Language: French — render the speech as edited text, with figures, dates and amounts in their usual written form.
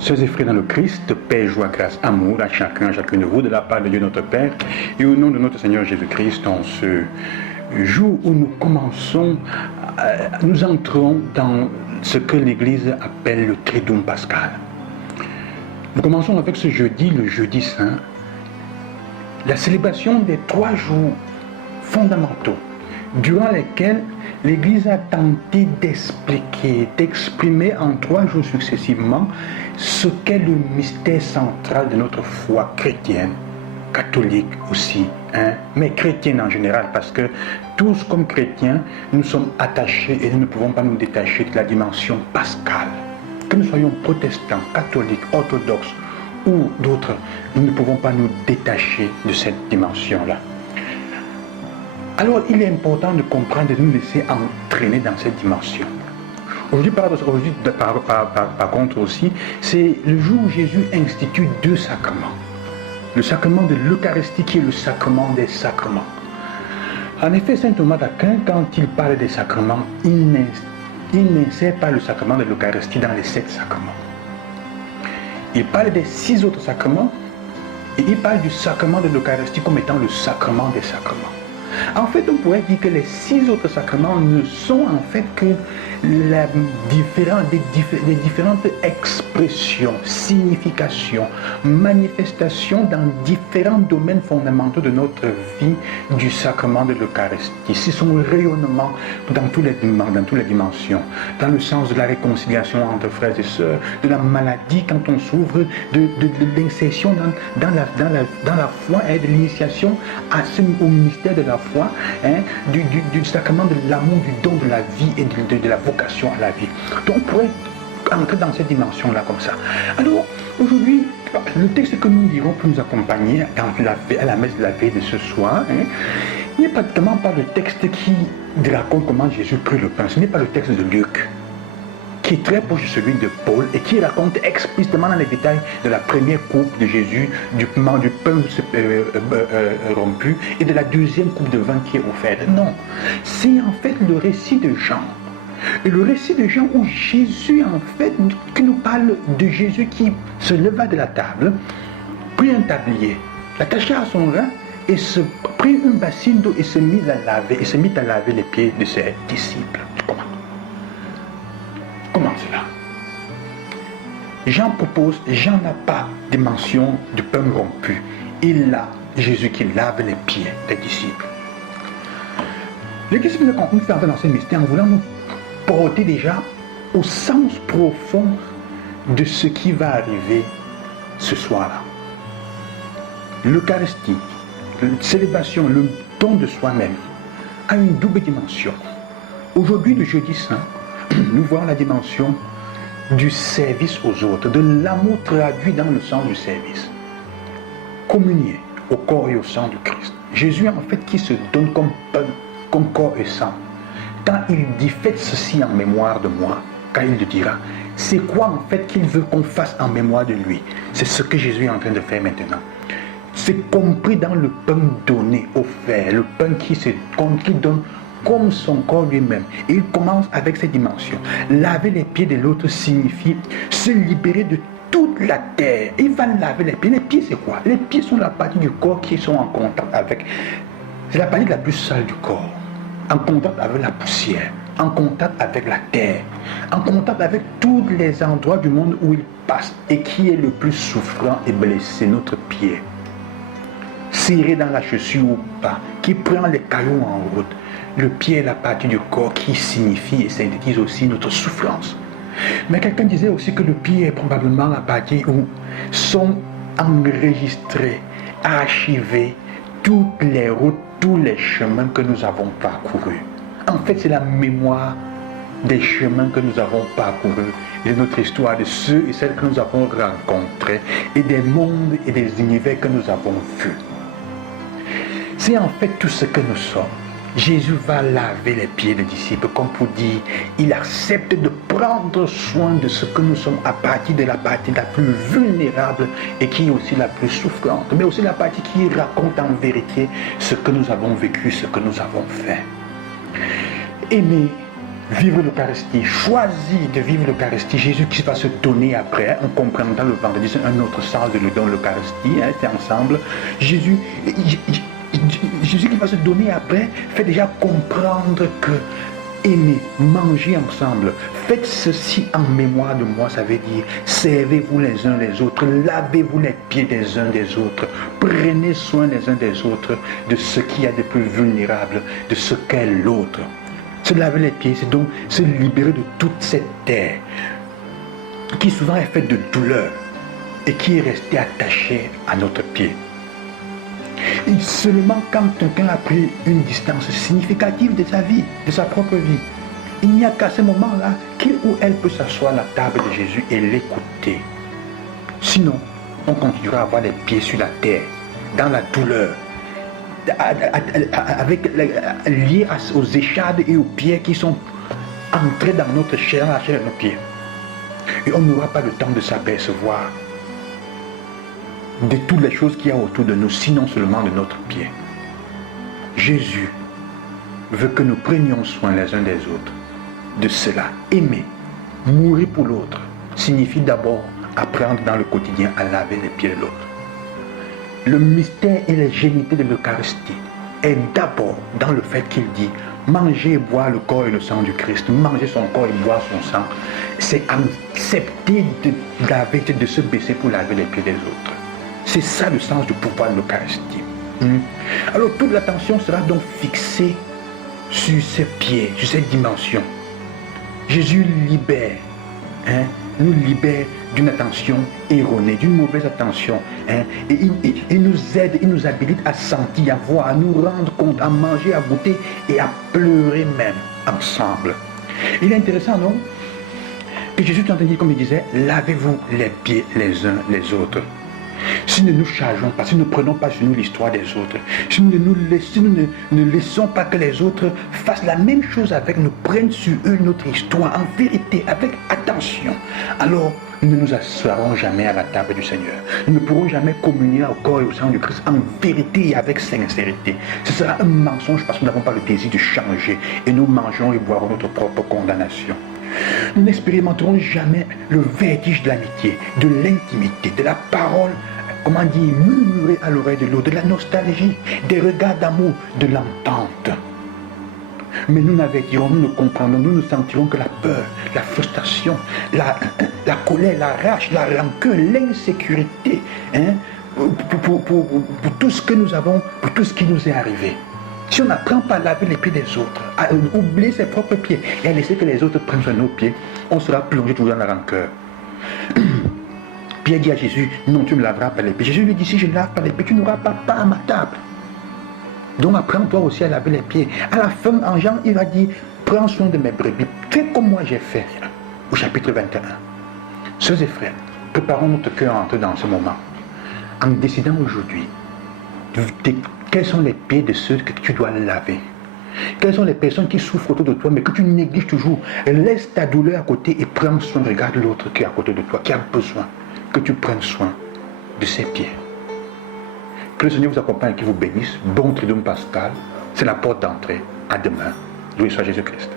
Sœurs et frères dans le Christ, paix, joie, grâce, amour à chacun, à chacune de vous, de la part de Dieu notre Père, et au nom de notre Seigneur Jésus-Christ, en ce jour où nous commençons, nous entrons dans ce que l'Église appelle le Triduum Pascal. Nous commençons avec ce jeudi, le jeudi saint, la célébration des 3 jours fondamentaux, durant lesquels l'Église a tenté d'expliquer, d'exprimer en 3 jours successivement ce qu'est le mystère central de notre foi chrétienne, catholique aussi, mais chrétienne en général, parce que tous comme chrétiens, nous sommes attachés et nous ne pouvons pas nous détacher de la dimension pascale. Que nous soyons protestants, catholiques, orthodoxes ou d'autres, nous ne pouvons pas nous détacher de cette dimension-là. Alors, il est important de comprendre et de nous laisser entraîner dans cette dimension. Aujourd'hui, par contre aussi, c'est le jour où Jésus institue 2 sacrements. Le sacrement de l'Eucharistie qui est le sacrement des sacrements. En effet, saint Thomas d'Aquin, quand il parle des sacrements, il n'insère pas le sacrement de l'Eucharistie dans les 7 sacrements. Il parle des 6 autres sacrements et il parle du sacrement de l'Eucharistie comme étant le sacrement des sacrements. En fait, on pourrait dire que les 6 autres sacrements ne sont en fait que les différentes expressions, significations, manifestations dans différents domaines fondamentaux de notre vie du sacrement de l'Eucharistie. C'est son rayonnement dans toutes les dimensions, dans le sens de la réconciliation entre frères et sœurs, de la maladie quand on s'ouvre, de l'insertion dans la foi et de l'initiation au mystère de la foi, du sacrement de l'amour, du don de la vie et de la vocation à la vie. Donc on pourrait entrer dans cette dimension-là comme ça. Alors aujourd'hui, le texte que nous lirons pour nous accompagner à la messe de la veille de ce soir, il n'est pratiquement pas le texte qui raconte comment Jésus prit le pain. Ce n'est pas le texte de Luc, qui est très proche de celui de Paul et qui raconte explicitement dans les détails de la première coupe de Jésus, du pain rompu et de la deuxième coupe de vin qui est offerte. Non, c'est en fait le récit de Jean. Et le récit de Jean où Jésus, en fait, qui nous parle de Jésus qui se leva de la table, prit un tablier, l'attacha à son rein et prit une bassine d'eau et se mit à laver les pieds de ses disciples. Comment cela? Jean n'a pas de mention de pain rompu. Il a Jésus qui lave les pieds des disciples. L'Église nous a fait entrer dans ce mystère en voulant nous porter déjà au sens profond de ce qui va arriver ce soir-là. L'Eucharistie, la célébration, le don de soi-même a une double dimension. Aujourd'hui, le jeudi saint, nous voyons la dimension du service aux autres, de l'amour traduit dans le sens du service. Communier au corps et au sang du Christ. Jésus, en fait, qui se donne comme pain, comme corps et sang. Quand il dit « faites ceci en mémoire de moi », quand il le dira, c'est quoi en fait qu'il veut qu'on fasse en mémoire de lui? C'est ce que Jésus est en train de faire maintenant. C'est compris dans le pain donné, offert, le pain qui donne comme son corps lui-même. Et il commence avec cette dimension. Laver les pieds de l'autre signifie se libérer de toute la terre. Il va laver les pieds. Les pieds, c'est quoi? Les pieds sont la partie du corps qui sont en contact avec. C'est la partie la plus sale du corps. En contact avec la poussière, en contact avec la terre, en contact avec tous les endroits du monde où il passe. Et qui est le plus souffrant et blessé? Notre pied. Serré dans la chaussure ou pas, qui prend les cailloux en route. Le pied est la partie du corps qui signifie et synthétise aussi notre souffrance. Mais quelqu'un disait aussi que le pied est probablement la partie où sont enregistrés, archivés toutes les routes, tous les chemins que nous avons parcourus. En fait, c'est la mémoire des chemins que nous avons parcourus, de notre histoire, de ceux et celles que nous avons rencontrés, et des mondes et des univers que nous avons vus. C'est en fait tout ce que nous sommes. Jésus va laver les pieds des disciples, comme pour dire, il accepte de prendre soin de ce que nous sommes à partir de la partie la plus vulnérable et qui est aussi la plus souffrante, mais aussi la partie qui raconte en vérité ce que nous avons vécu, ce que nous avons fait. Aimer vivre l'Eucharistie, choisis de vivre l'Eucharistie, Jésus qui va se donner après, on comprendra le vendredi, c'est un autre sens de le don de l'Eucharistie, c'est ensemble. Jésus qui va se donner après fait déjà comprendre que aimez, mangez ensemble, faites ceci en mémoire de moi, ça veut dire servez-vous les uns les autres, lavez-vous les pieds des uns des autres, prenez soin les uns des autres de ce qu'il y a de plus vulnérable, de ce qu'est l'autre. Se laver les pieds, c'est donc se libérer de toute cette terre qui souvent est faite de douleur et qui est restée attachée à notre pied. Et seulement quand quelqu'un a pris une distance significative de sa vie, de sa propre vie, il n'y a qu'à ce moment-là qu'il ou elle peut s'asseoir à la table de Jésus et l'écouter. Sinon, on continuera à avoir les pieds sur la terre, dans la douleur, liés aux échades et aux pieds qui sont entrés dans notre chair, dans la chair de nos pieds. Et on n'aura pas le temps de s'apercevoir de toutes les choses qu'il y a autour de nous, sinon seulement de notre pied. Jésus veut que nous prenions soin les uns des autres de cela. Aimer, mourir pour l'autre, signifie d'abord apprendre dans le quotidien à laver les pieds de l'autre. Le mystère et la génité de l'Eucharistie est d'abord dans le fait qu'il dit manger et boire le corps et le sang du Christ, manger son corps et boire son sang. C'est accepter de se baisser pour laver les pieds des autres. C'est ça le sens du pouvoir de l'Eucharistie. Alors toute l'attention sera donc fixée sur ces pieds, sur cette dimension. Jésus libère, nous libère d'une attention erronée, d'une mauvaise attention. Et il nous aide, il nous habilite à sentir, à voir, à nous rendre compte, à manger, à goûter et à pleurer même ensemble. Il est intéressant, non? Que Jésus est en train de dire, comme il disait, lavez-vous les pieds les uns les autres. Si nous ne nous chargeons pas, si nous ne prenons pas sur nous l'histoire des autres, si nous ne laissons pas que les autres fassent la même chose avec nous, prennent sur eux notre histoire, en vérité, avec attention, alors nous ne nous assoirons jamais à la table du Seigneur. Nous ne pourrons jamais communier au corps et au sang du Christ en vérité et avec sincérité. Ce sera un mensonge parce que nous n'avons pas le désir de changer et nous mangerons et boirons notre propre condamnation. Nous n'expérimenterons jamais le vertige de l'amitié, de l'intimité, de la parole, comment dire, murmurée à l'oreille de l'autre, de la nostalgie, des regards d'amour, de l'entente. Mais nous n'avertirons, nous ne comprendrons, nous ne sentirons que la peur, la frustration, la colère, la rage, la rancœur, l'insécurité, pour tout ce que nous avons, pour tout ce qui nous est arrivé. Si on n'apprend pas à laver les pieds des autres, à oublier ses propres pieds et à laisser que les autres prennent sur nos pieds, on sera plongé toujours dans la rancœur. Pierre dit à Jésus, non, tu ne me laveras pas les pieds. Jésus lui dit, si je ne lave pas les pieds, tu n'auras pas part à ma table. Donc apprends-toi aussi à laver les pieds. À la fin, en Jean, il va dire, prends soin de mes brebis. Fais comme moi j'ai fait. Au chapitre 21. Sœurs et frères, préparons notre cœur à entrer dans ce moment. En décidant aujourd'hui, quels sont les pieds de ceux que tu dois laver? Quelles sont les personnes qui souffrent autour de toi, mais que tu négliges toujours? Laisse ta douleur à côté et prends soin, regarde l'autre qui est à côté de toi, qui a besoin que tu prennes soin de ses pieds. Que le Seigneur vous accompagne et qu'il vous bénisse. Bon Triduum Pascal, c'est la porte d'entrée. À demain. Loué soit Jésus-Christ.